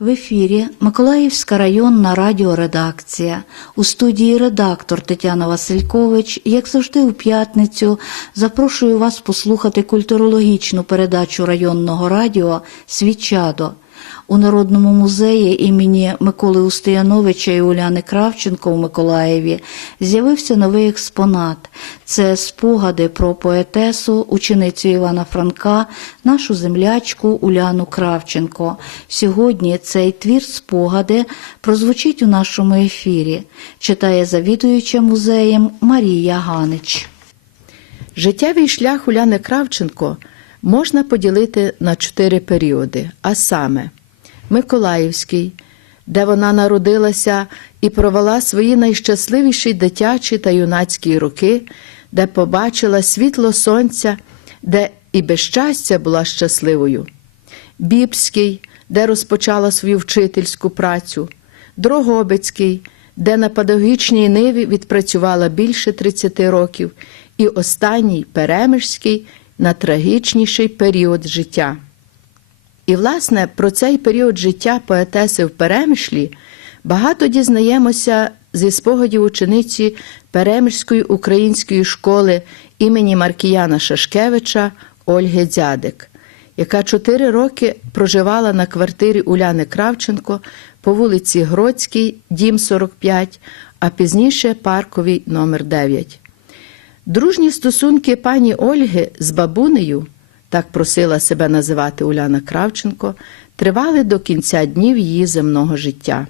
В ефірі Миколаївська районна радіоредакція. У студії редактор Тетяна Василькович, як завжди у п'ятницю, запрошую вас послухати культурологічну передачу районного радіо Свічадо. У Народному музеї імені Миколи Устояновича і Уляни Кравченко у Миколаєві з'явився новий експонат. Це спогади про поетесу, ученицю Івана Франка, нашу землячку Уляну Кравченко. Сьогодні цей твір спогади прозвучить у нашому ефірі. Читає завідуюча музеєм Марія Ганич. Життєвий шлях Уляни Кравченко можна поділити на чотири періоди, а саме Миколаївський, де вона народилася і провела свої найщасливіші дитячі та юнацькі роки, де побачила світло сонця, де і без щастя була щасливою. Бібський, де розпочала свою вчительську працю, Дрогобицький, де на педагогічній ниві відпрацювала більше 30 років, і останній Перемишський на трагічніший період життя. І, власне, про цей період життя поетеси в Перемишлі багато дізнаємося зі спогадів учениці Перемишльської української школи імені Маркіяна Шашкевича Ольги Дзядик, яка чотири роки проживала на квартирі Уляни Кравченко по вулиці Гроцькій, дім 45, а пізніше парковій номер 9. Дружні стосунки пані Ольги з бабунею, так просила себе називати Уляна Кравченко, тривали до кінця днів її земного життя.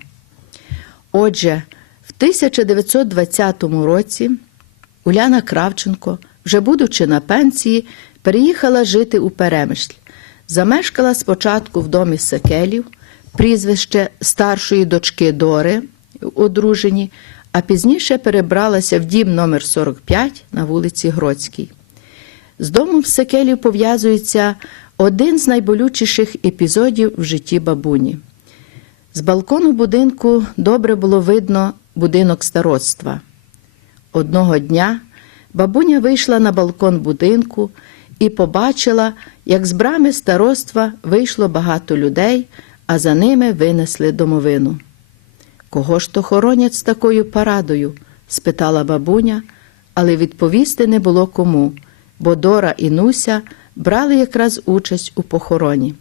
Отже, в 1920 році Уляна Кравченко, вже будучи на пенсії, переїхала жити у Перемишль. Замешкала спочатку в домі Секелів, прізвище старшої дочки Дори, одружені, а пізніше перебралася в дім номер 45 на вулиці Гроцькій. З домом Секелів пов'язується один з найболючіших епізодів в житті бабуні. З балкону будинку добре було видно будинок староцтва. Одного дня бабуня вийшла на балкон будинку і побачила, як з брами староства вийшло багато людей, а за ними винесли домовину. Кого ж то хоронять з такою парадою? спитала бабуня, але відповісти не було кому, бо Дора і Нуся брали якраз участь у похороні.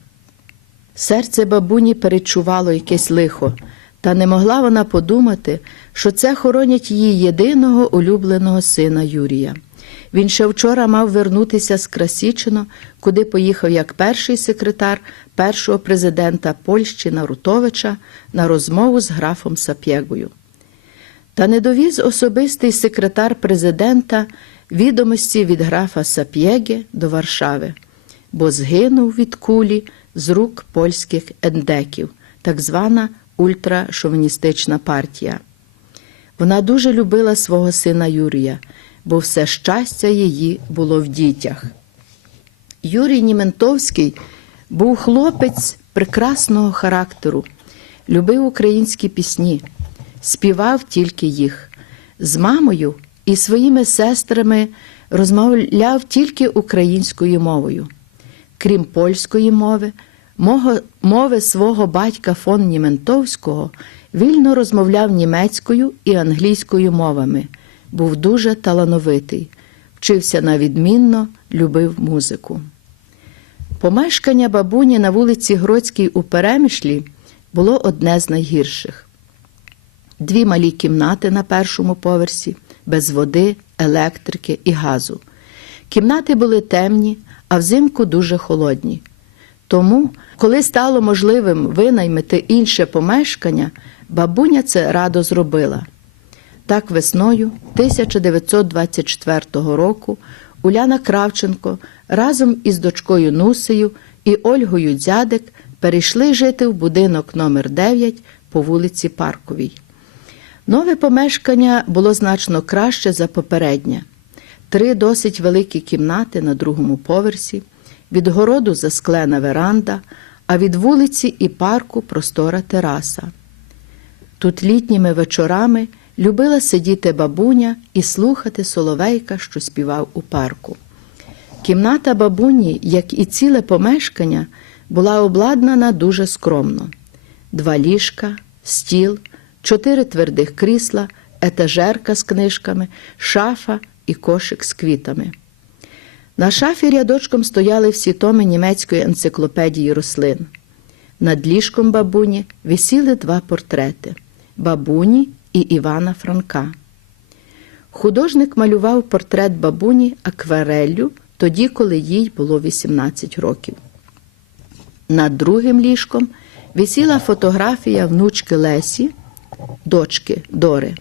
Серце бабуні перечувало якесь лихо, та не могла вона подумати, що це хоронять її єдиного улюбленого сина Юрія. Він ще вчора мав вернутися з Красічино, куди поїхав як перший секретар першого президента Польщі Нарутовича на розмову з графом Сапєгою. Та не довіз особистий секретар президента відомості від графа Сап'єги до Варшави, бо згинув від кулі з рук польських ендеків, так звана ультрашовіністична партія. Вона дуже любила свого сина Юрія, бо все щастя її було в дітях. Юрій Німентовський був хлопець прекрасного характеру, любив українські пісні, співав тільки їх. З мамою і своїми сестрами розмовляв тільки українською мовою. Крім польської мови, мови свого батька фон Німентовського вільно розмовляв німецькою і англійською мовами, був дуже талановитий, вчився на відмінно, любив музику. Помешкання бабуні на вулиці Гроцькій у Перемишлі було одне з найгірших. Дві малі кімнати на першому поверсі, без води, електрики і газу. Кімнати були темні, а взимку дуже холодні. Тому, коли стало можливим винаймити інше помешкання, бабуня це радо зробила. Так весною 1924 року Уляна Кравченко разом із дочкою Нусею і Ольгою Дзядик перейшли жити в будинок номер 9 по вулиці Парковій. Нове помешкання було значно краще за попереднє. Три досить великі кімнати на другому поверсі, від городу засклена веранда, а від вулиці і парку простора тераса. Тут літніми вечорами любила сидіти бабуня і слухати соловейка, що співав у парку. Кімната бабуні, як і ціле помешкання, була обладнана дуже скромно. два ліжка, стіл, чотири твердих крісла, етажерка з книжками, шафа і кошик з квітами. На шафі рядочком стояли всі томи німецької енциклопедії рослин. Над ліжком бабуні висіли два портрети бабуні і Івана Франка. Художник малював портрет бабуні аквареллю тоді, коли їй було 18 років. Над другим ліжком висіла фотографія внучки Лесі, дочки Дори.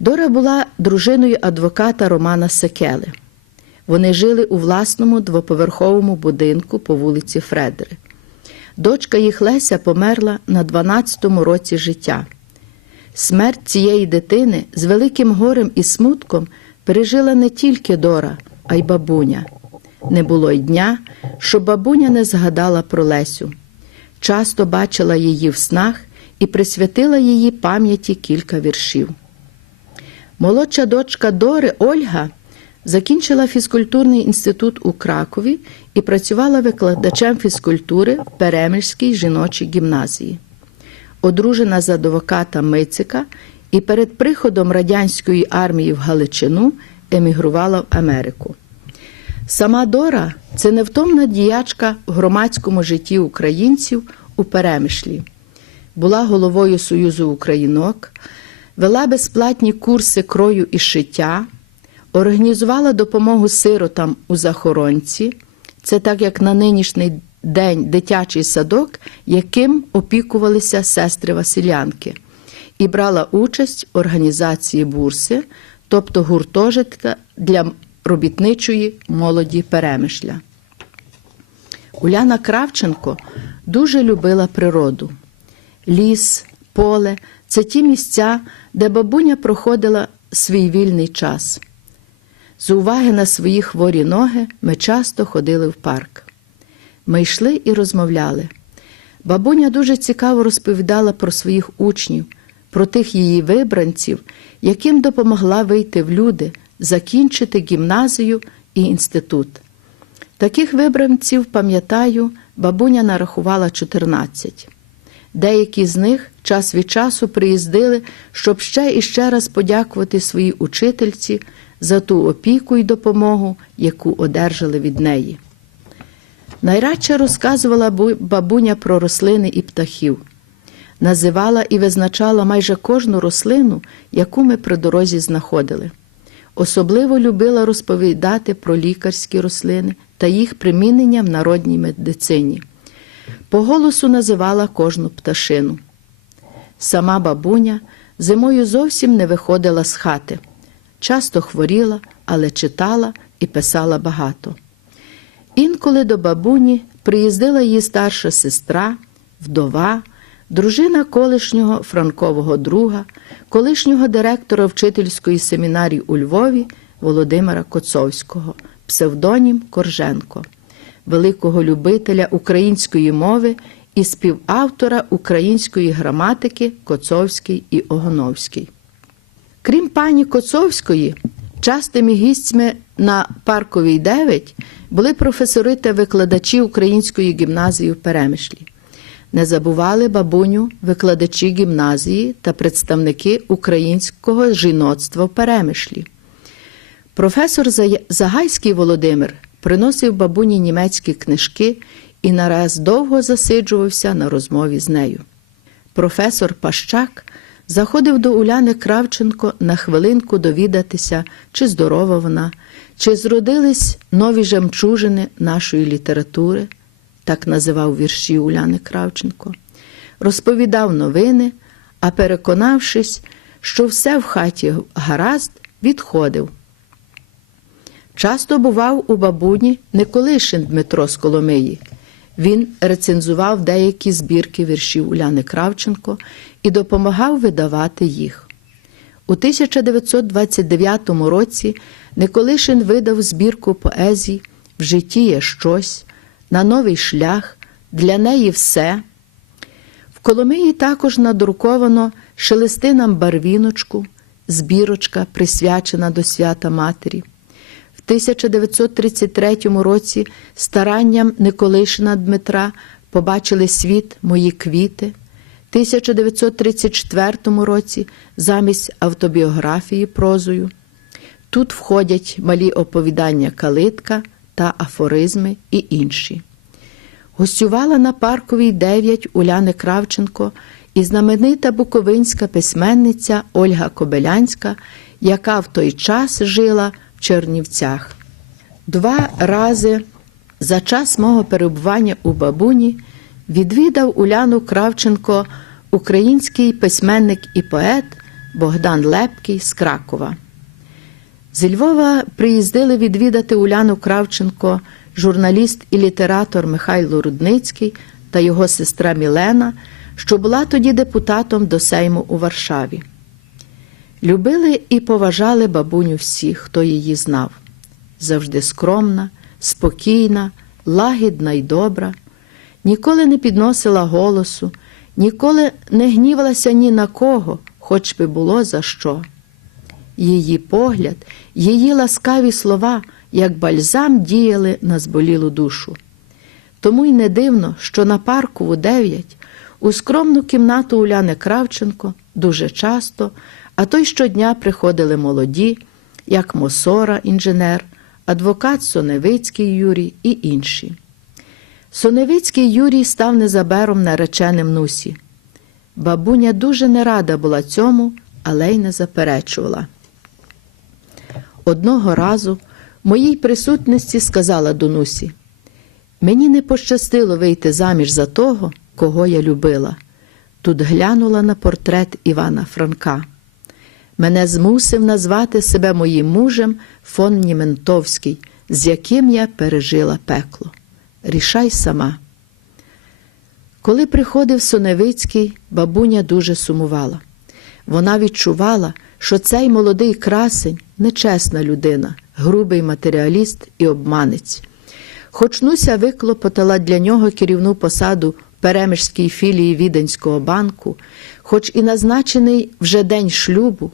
Дора була дружиною адвоката Романа Секели. Вони жили у власному двоповерховому будинку по вулиці Фредери. Дочка їх Леся померла на 12-му році життя. Смерть цієї дитини з великим горем і смутком пережила не тільки Дора, а й бабуня. Не було й дня, щоб бабуня не згадала про Лесю. Часто бачила її в снах і присвятила її пам'яті кілька віршів. Молодша дочка Дори Ольга закінчила фізкультурний інститут у Кракові і працювала викладачем фізкультури в Перемирській жіночій гімназії. Одружена з адвоката Мицика і перед приходом радянської армії в Галичину емігрувала в Америку. Сама Дора це невтомна діячка в громадському житті українців у Перемишлі. Була головою Союзу Українок, вела безплатні курси крою і шиття, організувала допомогу сиротам у захоронці. Це так як на нинішній день дитячий садок, яким опікувалися сестри Василянки, і брала участь в організації бурси, тобто гуртожитка для робітничої молоді Перемишля. Уляна Кравченко дуже любила природу. Ліс, поле це ті місця, де бабуня проходила свій вільний час. З уваги на свої хворі ноги ми часто ходили в парк. Ми йшли і розмовляли. Бабуня дуже цікаво розповідала про своїх учнів, про тих її вибранців, яким допомогла вийти в люди, закінчити гімназію і інститут. Таких вибранців, пам'ятаю, бабуня нарахувала 14. Деякі з них час від часу приїздили, щоб ще і ще раз подякувати своїй учительці за ту опіку і допомогу, яку одержали від неї. Найрадше розказувала бабуня про рослини і птахів, називала і визначала майже кожну рослину, яку ми при дорозі знаходили. Особливо любила розповідати про лікарські рослини та їх примінення в народній медицині. По голосу називала кожну пташину. Сама бабуня зимою зовсім не виходила з хати. Часто хворіла, але читала і писала багато. Інколи до бабуні приїздила її старша сестра, вдова, дружина колишнього франкового друга, колишнього директора вчительської семінарії у Львові Володимира Коцовського, псевдонім Корженко, великого любителя української мови і співавтора української граматики Коцовський і Огоновський. Крім пані Коцовської, частими гістьми на Парковій 9 були професори та викладачі Української гімназії в Перемишлі. Не забували бабуню викладачі гімназії та представники українського жіноцтва в Перемишлі. Професор Загайський Володимир приносив бабуні німецькі книжки і нараз довго засиджувався на розмові з нею. Професор Пащак заходив до Уляни Кравченко на хвилинку довідатися, чи здорова вона, чи зродились нові жемчужини нашої літератури, так називав вірші Уляни Кравченко, розповідав новини, а переконавшись, що все в хаті гаразд, відходив. Часто бував у бабуні Николишин Дмитро з Коломиї. Він рецензував деякі збірки віршів Уляни Кравченко і допомагав видавати їх. У 1929 році Николишин видав збірку поезій В житті є щось, на новий шлях, для неї все. В Коломиї також надруковано Шелестинам барвіночку, збірочка, присвячена до свята Матері. В 1933 році старанням Николишина Дмитра побачили світ мої квіти, 1934 році замість автобіографії прозою. Тут входять малі оповідання Калитка та афоризми і інші. Гостювала на парковій 9 Уляни Кравченко і знаменита буковинська письменниця Ольга Кобелянська, яка в той час жила Чернівцях. Два рази за час мого перебування у бабуні відвідав Уляну Кравченко український письменник і поет Богдан Лепкий з Кракова. Зі Львова приїздили відвідати Уляну Кравченко, журналіст і літератор Михайло Рудницький та його сестра Мілена, що була тоді депутатом до Сейму у Варшаві. Любили і поважали бабуню всі, хто її знав. Завжди скромна, спокійна, лагідна й добра, ніколи не підносила голосу, ніколи не гнівалася ні на кого, хоч би було за що. Її погляд, її ласкаві слова, як бальзам діяли на зболілу душу. Тому й не дивно, що на паркову 9 у скромну кімнату Уляни Кравченко дуже часто, а то й щодня приходили молоді, як Мосора, інженер, адвокат Соневицький Юрій і інші. Соневицький Юрій став незабаром нареченим Нусі. Бабуня дуже не рада була цьому, але й не заперечувала. Одного разу в моїй присутності сказала Донусі: Мені не пощастило вийти заміж за того, кого я любила. Тут глянула на портрет Івана Франка. Мене змусив назвати себе моїм мужем фон Німентовський, з яким я пережила пекло. Рішай сама. Коли приходив Соневицький, бабуня дуже сумувала. Вона відчувала, що цей молодий красень нечесна людина, грубий матеріаліст і обманець. Хоч Нуся виклопотала для нього керівну посаду в філії Віденського банку, хоч і назначений вже день шлюбу,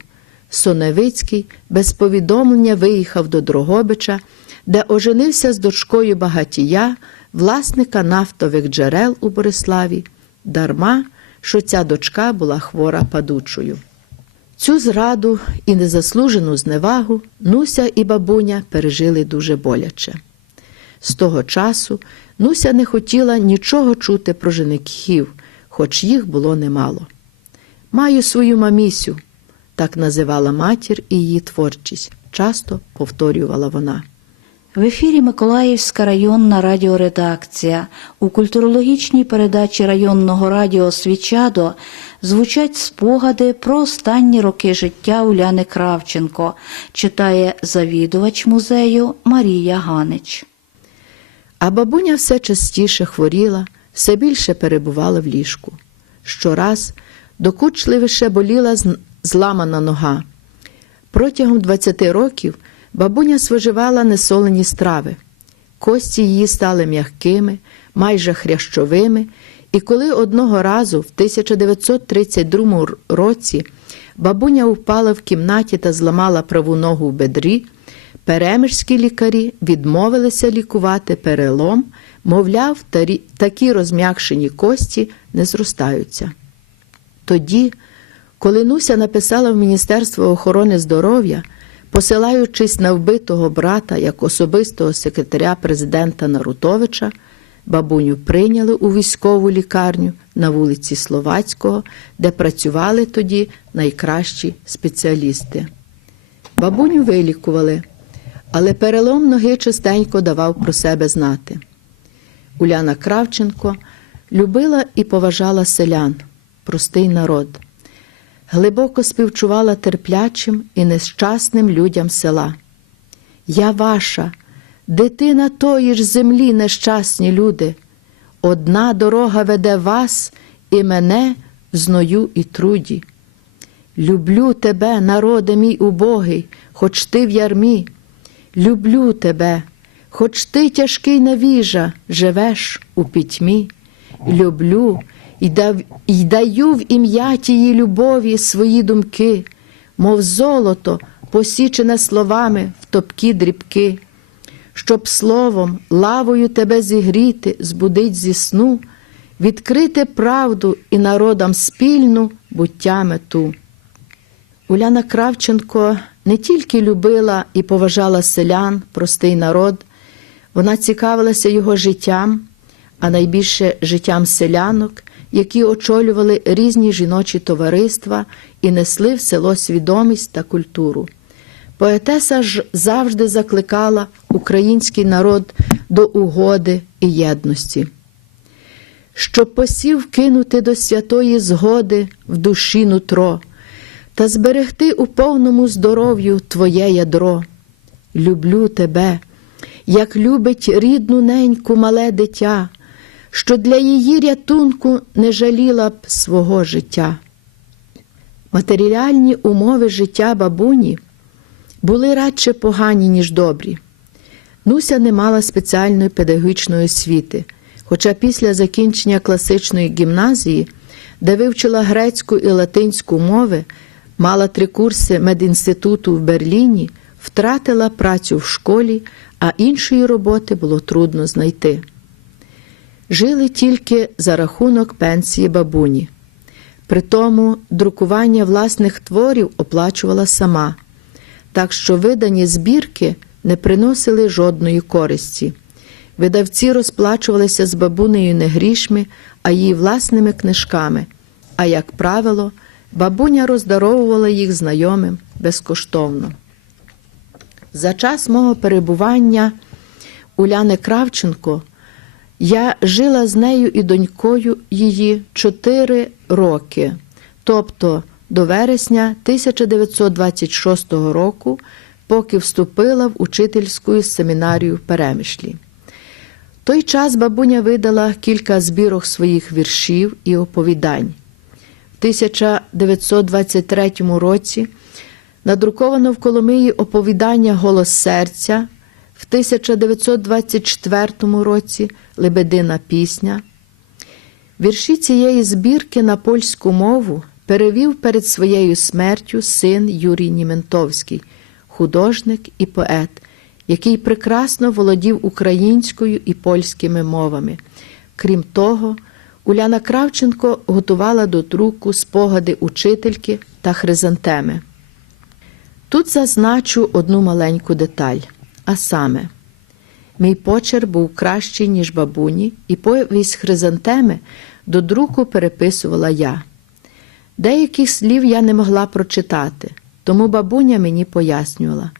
Соневицький без повідомлення виїхав до Дрогобича, де оженився з дочкою багатія, власника нафтових джерел у Бориславі, дарма, що ця дочка була хвора падучою. Цю зраду і незаслужену зневагу Нуся і бабуня пережили дуже боляче. З того часу Нуся не хотіла нічого чути про женихів, хоч їх було немало. Маю свою мамісю, так називала матір і її творчість, часто повторювала вона. В ефірі Миколаївська районна радіоредакція. У культурологічній передачі районного радіо Свічадо звучать спогади про останні роки життя Уляни Кравченко, читає завідувач музею Марія Ганич. А бабуня все частіше хворіла, все більше перебувала в ліжку. Щораз докучливіше боліла зламана нога. Протягом 20 років бабуня споживала несолені страви. Кості її стали м'якими, майже хрящовими, і коли одного разу, в 1932 році, бабуня впала в кімнаті та зламала праву ногу в бедрі, перемишські лікарі відмовилися лікувати перелом, мовляв, такі розм'якшені кості не зростаються. Тоді, коли Нуся написала в Міністерство охорони здоров'я, посилаючись на вбитого брата як особистого секретаря президента Нарутовича, бабуню прийняли у військову лікарню на вулиці Словацького, де працювали тоді найкращі спеціалісти. Бабуню вилікували, але перелом ноги частенько давав про себе знати. Уляна Кравченко любила і поважала селян, простий народ. Глибоко співчувала терплячим і нещасним людям села. Я ваша, дитина тої ж землі, нещасні люди. Одна дорога веде вас і мене зною і труді. Люблю тебе, народе мій убогий, хоч ти в ярмі. Люблю тебе, хоч ти тяжкий навіжа, живеш у пітьмі. Люблю і даю в ім'я тієї любові свої думки, мов золото, посічене словами в топкі дрібки, щоб словом, лавою тебе зігріти, збудить зі сну відкрити правду і народам спільну буття мету. Уляна Кравченко не тільки любила і поважала селян, простий народ, вона цікавилася його життям, а найбільше життям селянок, які очолювали різні жіночі товариства і несли в село свідомість та культуру. Поетеса ж завжди закликала український народ до угоди і єдності. Щоб посів кинути до святої згоди в душі нутро, та зберегти у повному здоров'ю твоє ядро. Люблю тебе, як любить рідну неньку мале дитя, що для її рятунку не жаліла б свого життя. Матеріальні умови життя бабуні були радше погані, ніж добрі. Нуся не мала спеціальної педагогічної освіти, хоча після закінчення класичної гімназії, де вивчила грецьку і латинську мови, мала три курси медінституту в Берліні, втратила працю в школі, а іншої роботи було трудно знайти. Жили тільки за рахунок пенсії бабуні. Притому друкування власних творів оплачувала сама, так що видані збірки не приносили жодної користі. Видавці розплачувалися з бабунею не грішми, а її власними книжками. А як правило, бабуня роздаровувала їх знайомим безкоштовно. За час мого перебування Уляни Кравченко я жила з нею і донькою її чотири роки, тобто до вересня 1926 року, поки вступила в учительську семінарію в Перемишлі. Той час бабуня видала кілька збірок своїх віршів і оповідань. В 1923 році надруковано в Коломиї оповідання Голос серця, в 1924 році Лебедина пісня. Вірші цієї збірки на польську мову перевів перед своєю смертю син Юрій Німентовський, художник і поет, який прекрасно володів українською і польськими мовами. Крім того, Уляна Кравченко готувала до друку спогади учительки та хризантеми. Тут зазначу одну маленьку деталь, а саме, мій почерк був кращий, ніж бабуні, і повість хризантеми до друку переписувала я. Деяких слів я не могла прочитати, тому бабуня мені пояснювала.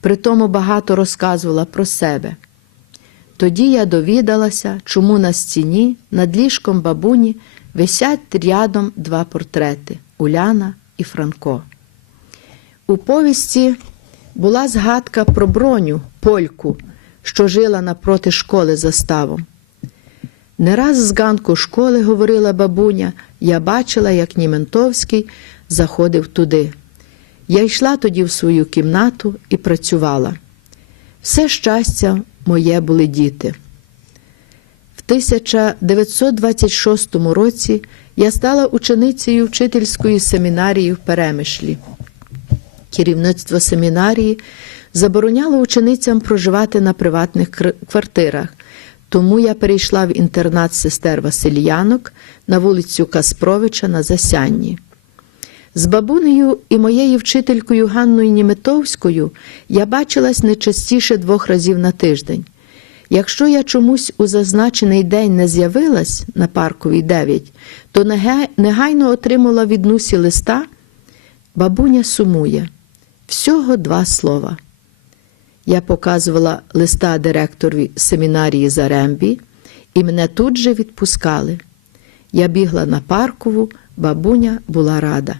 Притому багато розказувала про себе. Тоді я довідалася, чому на стіні над ліжком бабуні висять рядом два портрети Уляна і Франко. У повісті була згадка про броню, польку, що жила напроти школи за ставом. Не раз з ганку школи, говорила бабуня, я бачила, як Німентовський заходив туди. Я йшла тоді в свою кімнату і працювала. Все щастя моє були діти. В 1926 році я стала ученицею вчительської семінарії в Перемишлі. Керівництво семінарії забороняло ученицям проживати на приватних квартирах, тому я перейшла в інтернат сестер Васильянок на вулицю Каспровича на Засянні. З бабунею і моєю вчителькою Ганною Німетовською я бачилась не частіше двох разів на тиждень. Якщо я чомусь у зазначений день не з'явилась на парковій 9, то негайно отримала від Нусі листа Бабуня сумує. Всього два слова. Я показувала листа директорові семінарії Зарембі, і мене тут же відпускали. Я бігла на паркову, бабуня була рада.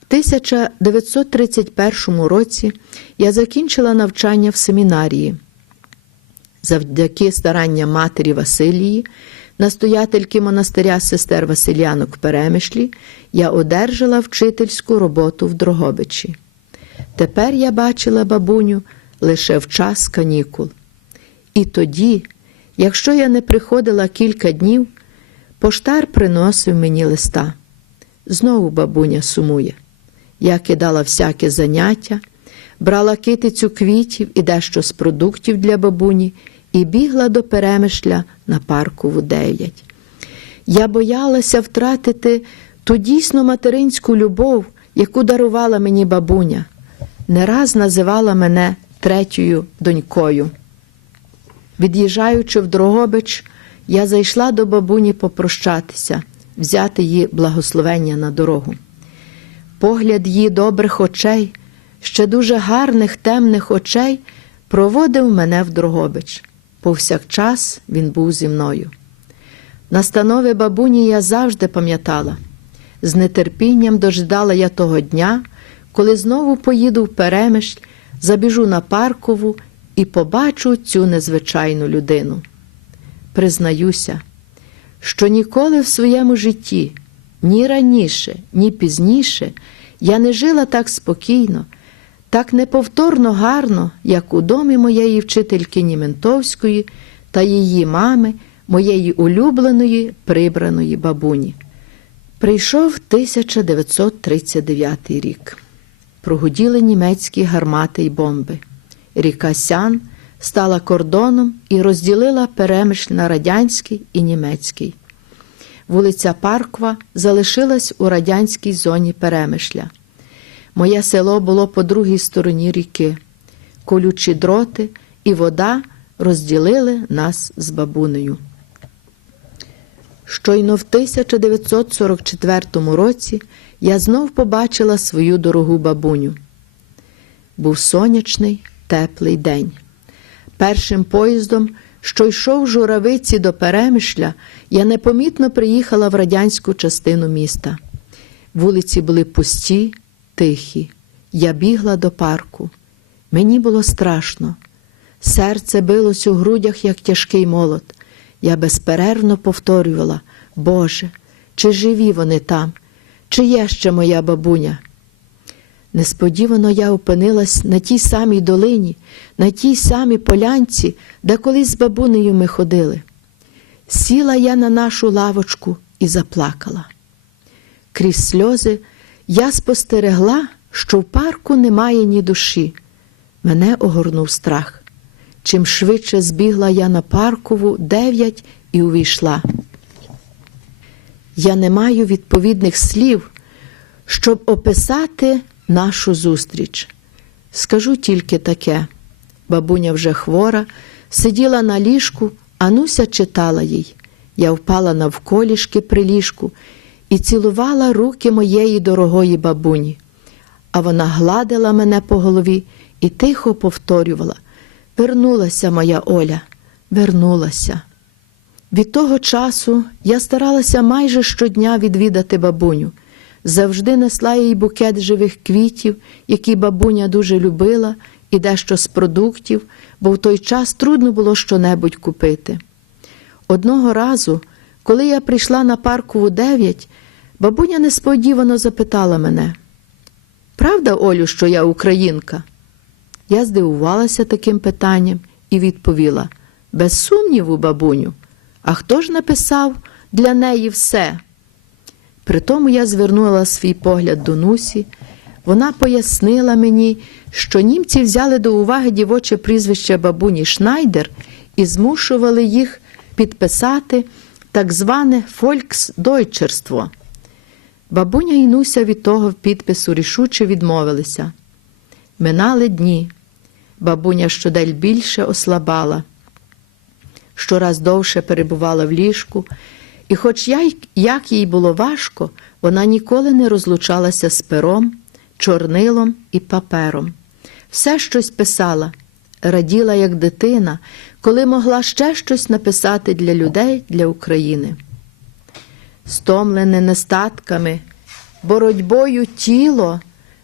В 1931 році я закінчила навчання в семінарії. Завдяки старанням матері Василії, настоятельки монастиря сестер Василянок в Перемишлі, я одержала вчительську роботу в Дрогобичі. Тепер я бачила бабуню лише в час канікул. І тоді, якщо я не приходила кілька днів, поштар приносив мені листа. Знову бабуня сумує. Я кидала всяке заняття, брала китицю квітів і дещо з продуктів для бабуні і бігла до перемишля на паркову 9. Я боялася втратити ту дійсно материнську любов, яку дарувала мені бабуня. Не раз називала мене третьою донькою. Від'їжджаючи в Дрогобич, я зайшла до бабуні попрощатися, взяти її благословення на дорогу. Погляд її добрих очей, ще дуже гарних темних очей, проводив мене в Дрогобич. Повсякчас він був зі мною. Настанови бабуні я завжди пам'ятала. З нетерпінням дожидала я того дня, коли знову поїду в Перемишль, забіжу на паркову і побачу цю незвичайну людину. Признаюся, що ніколи в своєму житті, ні раніше, ні пізніше, я не жила так спокійно, так неповторно гарно, як у домі моєї вчительки Німентовської та її мами, моєї улюбленої прибраної бабуні. Прийшов 1939 рік. Прогуділи німецькі гармати й бомби. Ріка Сян стала кордоном і розділила Перемишль на радянський і німецький. Вулиця Парква залишилась у радянській зоні Перемишля. Моє село було по другій стороні ріки. Колючі дроти і вода розділили нас з бабунею. Щойно в 1944 році я знов побачила свою дорогу бабуню. Був сонячний, теплий день. Першим поїздом, що йшов журавиці до Перемишля, я непомітно приїхала в радянську частину міста. Вулиці були пусті, тихі. Я бігла до парку. Мені було страшно. Серце билось у грудях, як тяжкий молот. Я безперервно повторювала: Боже, чи живі вони там, чи є ще моя бабуня? Несподівано я опинилась на тій самій долині, на тій самій полянці, де колись з бабунею ми ходили. Сіла я на нашу лавочку і заплакала. Крізь сльози я спостерегла, що в парку немає ні душі. Мене огорнув страх. Чим швидше збігла я на паркову дев'ять і увійшла. Я не маю відповідних слів, щоб описати нашу зустріч. Скажу тільки таке: бабуня вже хвора, сиділа на ліжку, а Нуся читала їй. Я впала навколішки при ліжку і цілувала руки моєї дорогої бабуні. А вона гладила мене по голові і тихо повторювала: Вернулася моя Оля, вернулася. Від того часу я старалася майже щодня відвідати бабуню. Завжди несла їй букет живих квітів, які бабуня дуже любила, і дещо з продуктів, бо в той час трудно було щонебудь купити. Одного разу, коли я прийшла на паркову дев'ять, бабуня несподівано запитала мене: Правда, Олю, що я українка? Я здивувалася таким питанням і відповіла: без сумніву, бабуню, а хто ж написав для неї все? Притому я звернула свій погляд до Нусі. Вона пояснила мені, що німці взяли до уваги дівоче прізвище бабуні Шнайдер і змушували їх підписати так зване фольксдойчерство. Бабуня і Нуся від того підпису рішуче відмовилися. Минали дні. Бабуня щодель більше ослабала, щораз довше перебувала в ліжку, і, хоч я, як їй було важко, вона ніколи не розлучалася з пером, чорнилом і папером. Все щось писала, раділа як дитина, коли могла ще щось написати для людей, для України. Стомлене нестатками, боротьбою тіло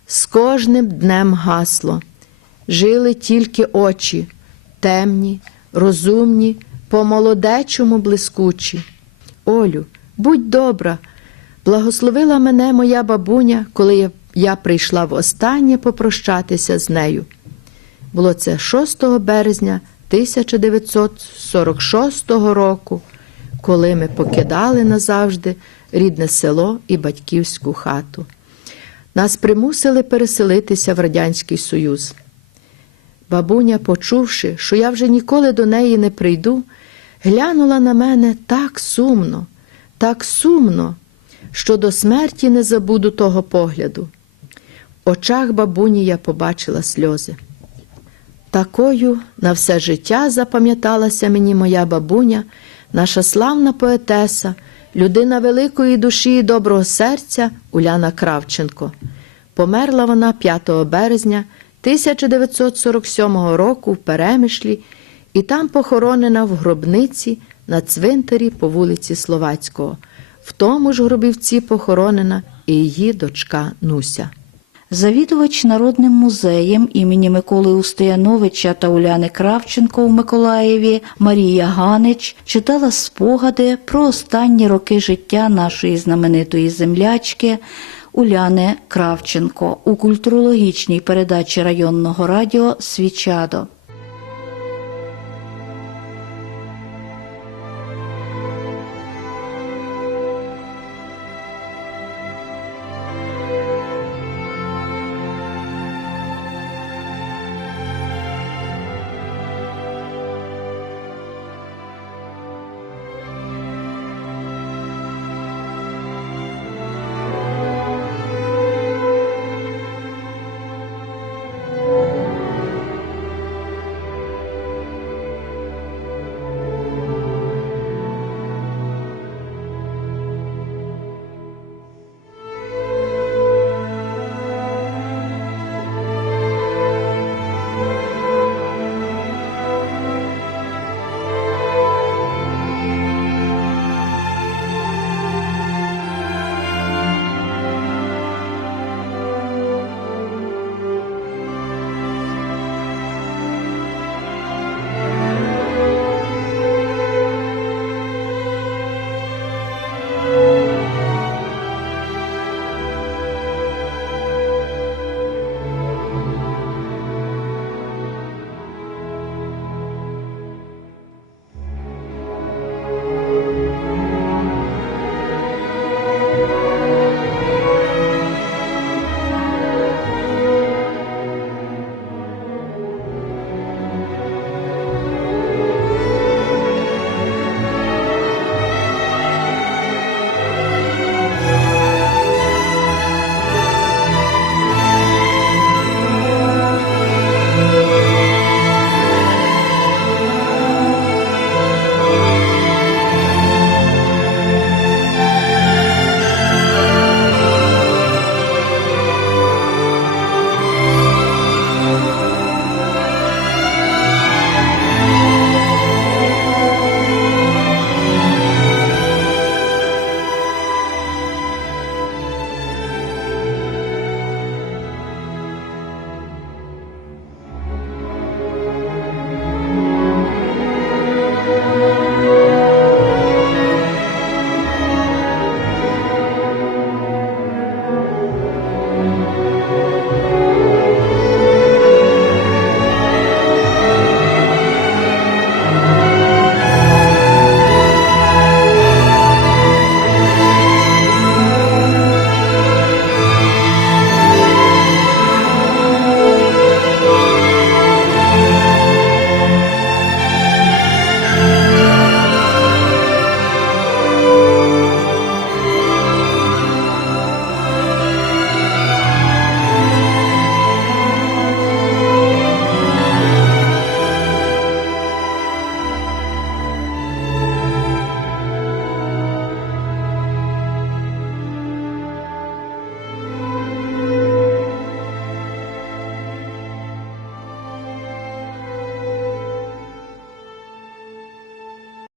з кожним днем гасло. Жили тільки очі, темні, розумні, по-молодечому блискучі. Олю, будь добра, благословила мене моя бабуня, коли я прийшла востаннє попрощатися з нею. Було це 6 березня 1946 року, коли ми покидали назавжди рідне село і батьківську хату. Нас примусили переселитися в Радянський Союз. Бабуня, почувши, що я вже ніколи до неї не прийду, глянула на мене так сумно, так сумно, що до смерті не забуду того погляду. В очах бабуні я побачила сльози. Такою на все життя запам'яталася мені моя бабуня, наша славна поетеса, людина великої душі і доброго серця Уляна Кравченко. Померла вона 5 березня 1947 року в Перемишлі і там похоронена в гробниці на цвинтарі по вулиці Словацького. В тому ж гробівці похоронена і її дочка Нуся. Завідувач Народним музеєм імені Миколи Устояновича та Уляни Кравченко у Миколаєві Марія Ганич читала спогади про останні роки життя нашої знаменитої землячки Уляни Кравченко у культурологічній передачі районного радіо Свічадо.